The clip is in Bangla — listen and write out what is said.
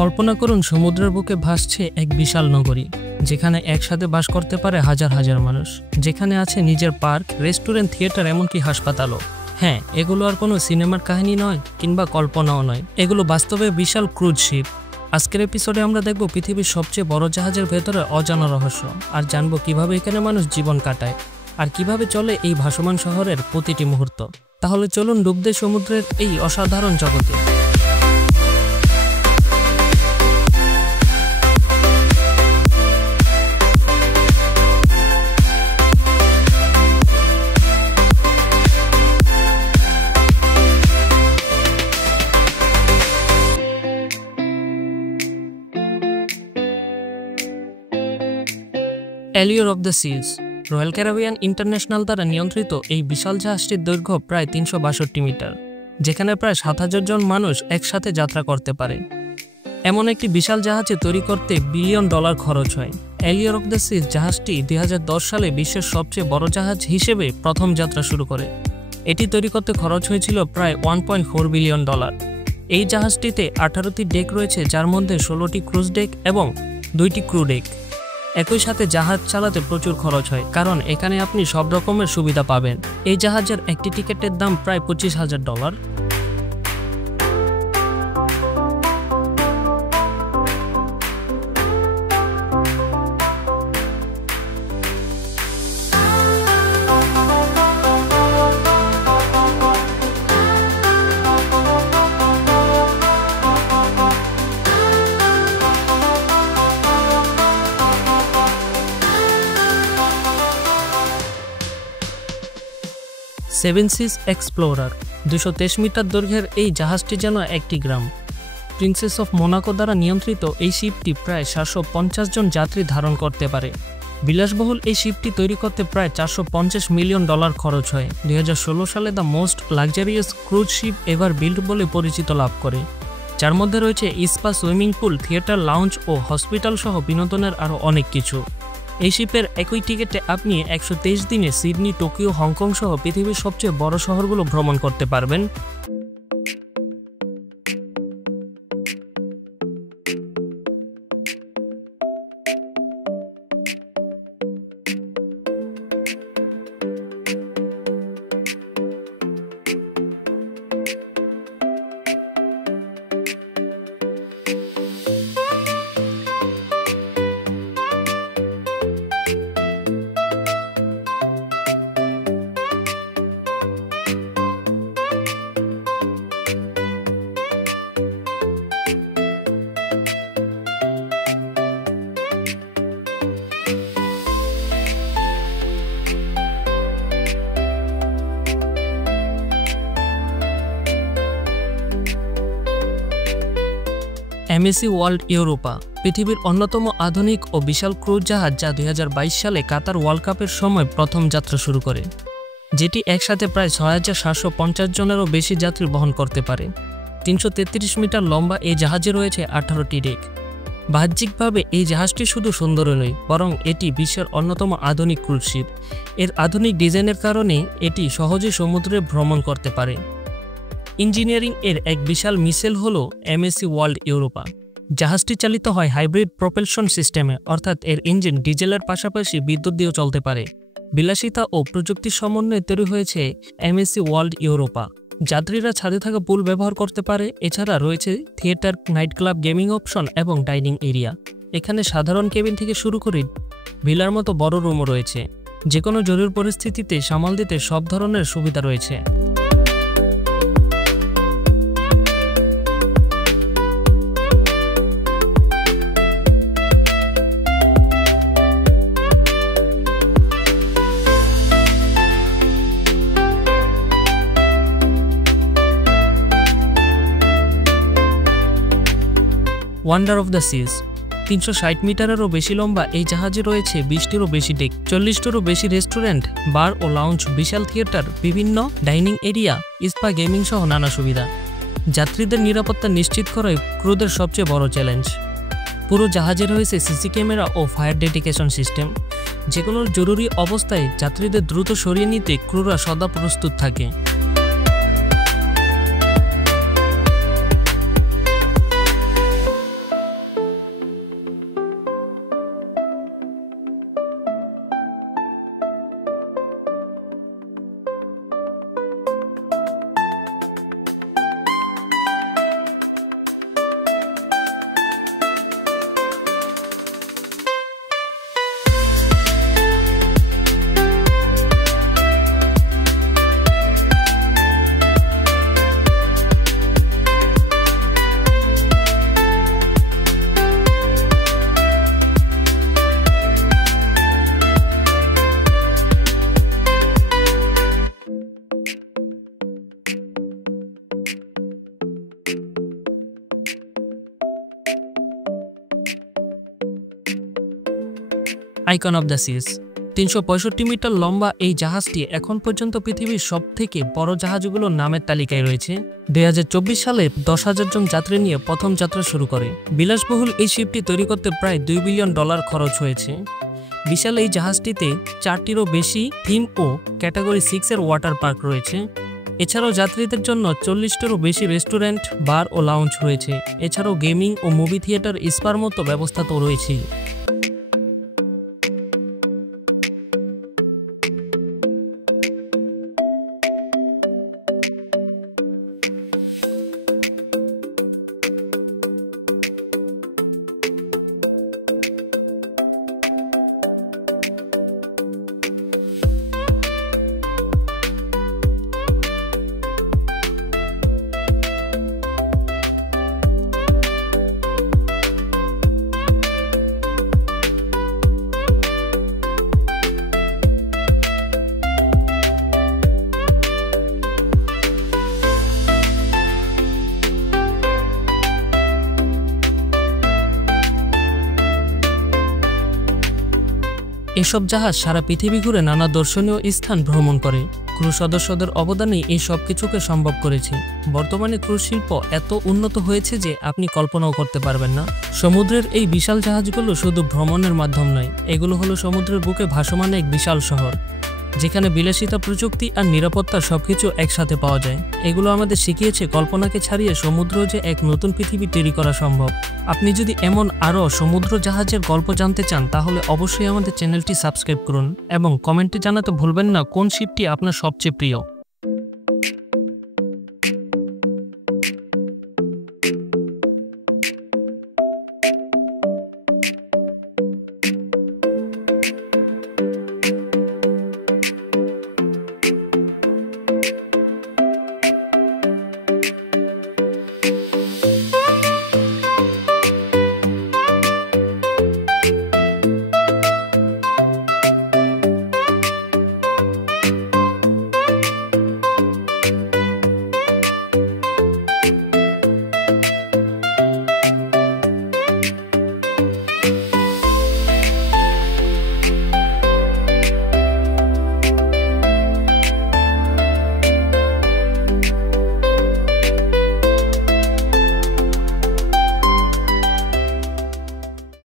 কল্পনা করুন সমুদ্রের বুকে ভাসছে এক বিশাল নগরী, যেখানে একসাথে বাস করতে পারে হাজার হাজার মানুষ, যেখানে আছে নিজের পার্ক, রেস্টুরেন্ট, থিয়েটার, এমনকি হাসপাতালও। হ্যাঁ, এগুলো আর কোনো সিনেমার কাহিনী নয় কিংবা কল্পনাও নয়, এগুলো বাস্তবে বিশাল ক্রুজ শিপ। আজকের এপিসোডে আমরা দেখব পৃথিবীর সবচেয়ে বড় জাহাজের ভেতরে অজানা রহস্য, আর জানবো কিভাবে এখানে মানুষ জীবন কাটায় আর কিভাবে চলে এই ভাসমান শহরের প্রতিটি মুহূর্ত। তাহলে চলুন ডুব দেই সমুদ্রের এই অসাধারণ জগতে। Allure of the Seas Royal Caribbean International দ্বারা নিয়ন্ত্রিত এই বিশাল জাহাজটির দৈর্ঘ্য প্রায় 362 মিটার, যেখানে প্রায় 7000 জন মানুষ একসাথে যাত্রা করতে পারে। এমন একটি বিশাল জাহাজে তৈরি করতে $1 বিলিয়ন খরচ হয়। অ্যালিওর অফ দ্য সিজ জাহাজটি 2010 সালে বিশ্বের সবচেয়ে বড় জাহাজ হিসেবে প্রথম যাত্রা শুরু করে। এটি তৈরি করতে খরচ হয়েছিল প্রায় $1.4 বিলিয়ন। এই জাহাজটিতে 18টি ডেক রয়েছে, যার মধ্যে 16টি ক্রুজ ডেক এবং 2টি ক্রু ডেক। একই সাথে জাহাজ চালাতে প্রচুর খরচ হয়, কারণ এখানে আপনি সব রকমের সুবিধা পাবেন। এই জাহাজের একটি টিকিটের দাম প্রায় $25,000। সেভেন সিজ এক্সপ্লোরার 223 মিটার দৈর্ঘ্যের এই জাহাজটি যেন একটি গ্রাম। প্রিন্সেস অফ মোনাকো দ্বারা নিয়ন্ত্রিত এই শিপটি প্রায় 750 জন যাত্রী ধারণ করতে পারে। বিলাসবহুল এই শিপটি তৈরি করতে প্রায় $450 মিলিয়ন খরচ হয়। 2016 সালে the most luxurious cruise ship ever build বলে পরিচিত লাভ করে, যার মধ্যে রয়েছে spa, swimming pool, theatre, lounge ও হসপিটাল সহ বিনোদনের আরও অনেক কিছু। এই শিপের একই টিকিটে আপনি 123 দিনে সিডনি, টোকিও, হংকং সহ পৃথিবীর সবচেয়ে বড় শহরগুলো ভ্রমণ করতে পারবেন। এমএসি ওয়ার্ল্ড ইউরোপা পৃথিবীর অন্যতম আধুনিক ও বিশাল ক্রুজ জাহাজ, যা 2022 সালে কাতার ওয়ার্ল্ড কাপের সময় প্রথম যাত্রা শুরু করে, যেটি একসাথে প্রায় 6750 জনেরও বেশি যাত্রী বহন করতে পারে। 333 মিটার লম্বা এই জাহাজে রয়েছে 18টি ডেক। বাহ্যিকভাবে এই জাহাজটি শুধু সুন্দরই নয়, বরং এটি বিশ্বের অন্যতম আধুনিক ক্রুজ শিপ। এর আধুনিক ডিজাইনের কারণে এটি সহজে সমুদ্রে ভ্রমণ করতে পারে। ইঞ্জিনিয়ারিং এর এক বিশাল মিশেল হলো এমএসি ওয়ার্ল্ড ইউরোপা। জাহাজটি চালিত হয় হাইব্রিড প্রপেলশন সিস্টেমে, অর্থাৎ এর ইঞ্জিন ডিজেলের পাশাপাশি বিদ্যুৎ দিয়েও চলতে পারে। বিলাসিতা ও প্রযুক্তির সমন্বয়ে তৈরি হয়েছে এমএসি ওয়ার্ল্ড ইউরোপা। যাত্রীরা ছাদে থাকা পুল ব্যবহার করতে পারে। এছাড়া রয়েছে theatre, night club, gaming option এবং ডাইনিং এরিয়া। এখানে সাধারণ কেবিন থেকে শুরু করে ভিলার মতো বড় রুমও রয়েছে। যে কোনো জরুরি পরিস্থিতিতে সামাল দিতে সব ধরনের সুবিধা রয়েছে। ওয়ান্ডার অফ দ্য সিজ 360 মিটারেরও বেশি লম্বা এই জাহাজে রয়েছে 20টিরও বেশি ডেক, 40টিরও বেশি রেস্টুরেন্ট, বার ও লাউঞ্জ, বিশাল থিয়েটার, বিভিন্ন ডাইনিং এরিয়া, স্পা, গেমিং সহ নানা সুবিধা। যাত্রীদের নিরাপত্তা নিশ্চিত করাই ক্রুদের সবচেয়ে বড় চ্যালেঞ্জ। পুরো জাহাজে রয়েছে সিসি ক্যামেরা ও ফায়ার ডেডিকেশন সিস্টেম। যে কোনো জরুরি অবস্থায় যাত্রীদের দ্রুত সরিয়ে নিতে ক্রুরা সদা প্রস্তুত থাকে। Icon of the seas. 365 metre লম্বা এই জাহাজটি এখন পর্যন্ত পৃথিবীর সবথেকে বড় জাহাজগুলোর নামের তালিকায় রয়েছে। 2024 সালে 10,000 জন যাত্রী নিয়ে প্রথম যাত্রা শুরু করে। বিলাসবহুল এই শিপটি তৈরি করতে প্রায় $2 বিলিয়ন খরচ হয়েছে। বিশাল এই জাহাজটিতে 4টিরও বেশি থিম ও ক্যাটাগরি 6 এর ওয়াটার পার্ক রয়েছে। এছাড়াও যাত্রীদের জন্য 40টিরও বেশি রেস্টুরেন্ট, বার ও লাউঞ্জ রয়েছে। এছাড়াও গেমিং ও মুভি থিয়েটার, স্পার মতো ব্যবস্থা তো রয়েছে। এসব জাহাজ সারা পৃথিবী ঘুরে নানা দর্শনীয় স্থান ভ্রমণ করে। ক্রু সদস্যদের অবদানই এই সব কিছুকে সম্ভব করেছে। বর্তমানে ক্রুজ শিল্প এত উন্নত হয়েছে যে আপনি কল্পনাও করতে পারবেন না। সমুদ্রের এই বিশাল জাহাজগুলো শুধু ভ্রমণের মাধ্যম নয়, এগুলো হলো সমুদ্রের বুকে ভাসমান এক বিশাল শহর, যেখানে বিলাসিতা, প্রযুক্তি আর নিরাপত্তা সবকিছু একসাথে পাওয়া যায়। এগুলো আমাদের শিখিয়েছে কল্পনাকে ছাড়িয়ে সমুদ্র যে এক নতুন পৃথিবী তৈরি করা সম্ভব। আপনি যদি এমন আরও সমুদ্র জাহাজের গল্প জানতে চান তাহলে অবশ্যই আমাদের চ্যানেলটি সাবস্ক্রাইব করুন এবং কমেন্টে জানাতে ভুলবেন না কোন শিপটি আপনার সবচেয়ে প্রিয়।